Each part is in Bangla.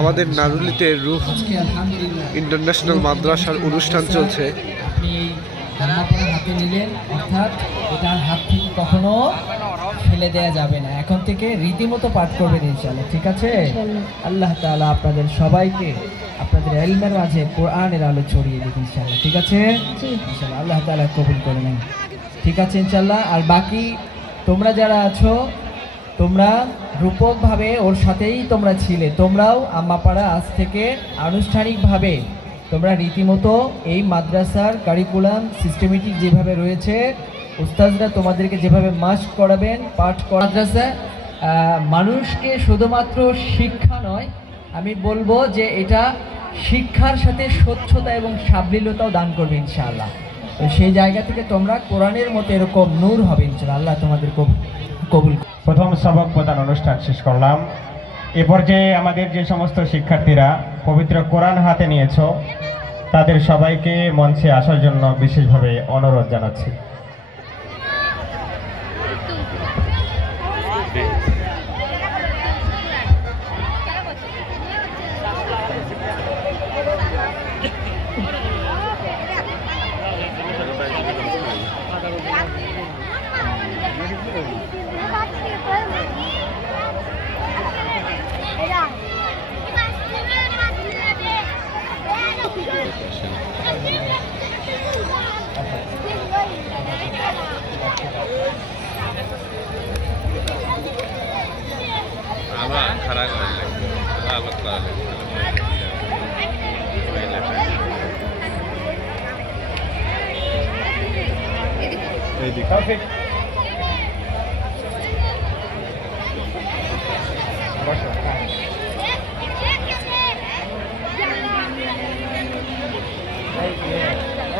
আমাদের নারুলিতে রূহ ইন্টারন্যাশনাল মাদ্রাসার অনুষ্ঠান চলছে। আপনি হাতে নিলেন, অর্থাৎ এটার হাত থেকে কখনো ফেলে দেওয়া যাবে না। এখন থেকে রীতিমতো পাঠ করবেন ইনশাআল্লাহ, ঠিক আছে? আল্লাহ তাআলা আপনাদের সবাইকে আপনাদের ইলমের মাঝে কোরআনের আলো ছড়িয়ে দিন ইনশাআল্লাহ, ঠিক আছে? ইনশাআল্লাহ আল্লাহ তাআলা কবুল করে নেন, ঠিক আছে ইনশাআল্লাহ। আর বাকি তোমরা যারা আছো, তোমরা রূপকভাবে ওর সাথেই তোমরা ছিলে, তোমরাও আম্মাপাড়া আজ থেকে আনুষ্ঠানিকভাবে তোমরা রীতিমতো এই মাদ্রাসার কারিকুলাম সিস্টেমেটিক যেভাবে রয়েছে, উস্তাদরা তোমাদেরকে যেভাবে মাস্ক করাবেন, পাঠ করা মাদ্রাসা মানুষকে শুধুমাত্র শিক্ষা নয়, আমি বলবো যে এটা শিক্ষার সাথে স্বচ্ছতা এবং সাবলীলতাও দান করবে ইনশাআল্লাহ। তো সেই জায়গা থেকে তোমরা কোরআনের মতো এরকম নূর হবে ইনশাআল্লাহ। আল্লাহ তোমাদের কবুল। প্রথম সবক প্রদান অনুষ্ঠান শেষ করলাম। এ পর্যায়ে আমাদের যে সমস্ত শিক্ষার্থীরা পবিত্র কোরআন হাতে নিয়েছো, তাদের সবাইকে মঞ্চে আসার জন্য বিশেষভাবে অনুরোধ জানাচ্ছি।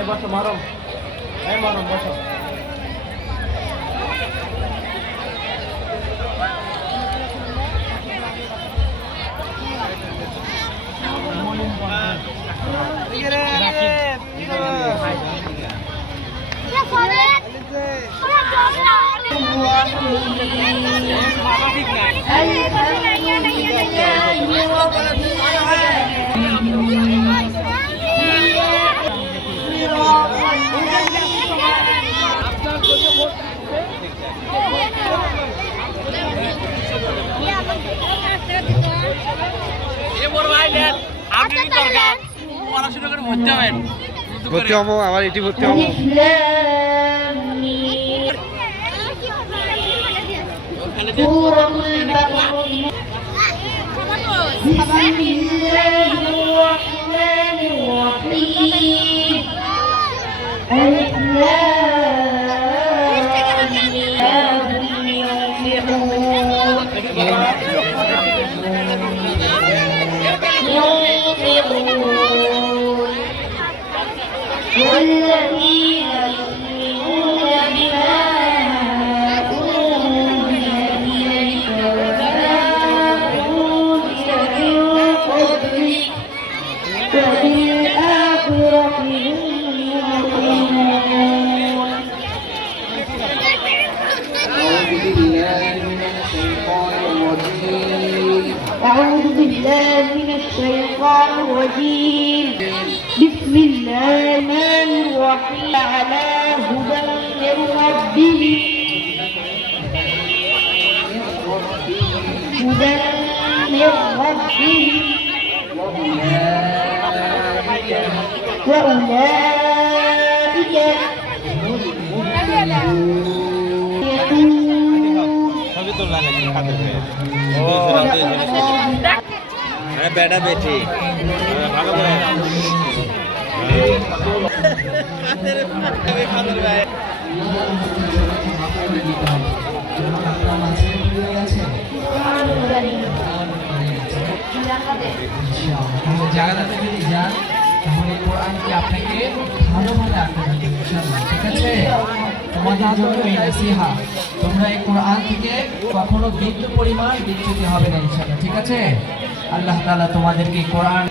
বসো মারম, মারম বসো। Alhamdulillah ভর্তি হবো, আবার এটি ভর্তি হবো। والذين يؤمنون بما أنزل إليك وما أنزل من قبلك وبالآخرة هم يوقنون. أعوذ بالله من الشيطان الرجيم. بسم الله الرحمن الرحيم. على هدى من ربهم وأولئك বেটা বেটি ভালো করে জায়গাটাতে যদি যান তাহলে কোরআনকে আপনাকে ভালোভাবে আঁকতে থাকবে ইনশাআল্লাহ, ঠিক আছে? তোমাদের জন্য এই নসিহা, তোমরা এই কোরআন থেকে কখনো বিন্দু পরিমাণ বিচ্যুতি হবে না ইনশাআল্লাহ, ঠিক আছে? আল্লাহ তাআলা তোমাদেরকে কোরআন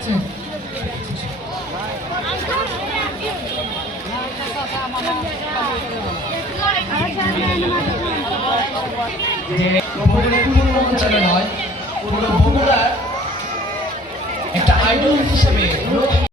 যে বগুড়ার পূর্ব অঞ্চলে নয়, পুরো বগুড়ার একটা আইডল হিসেবে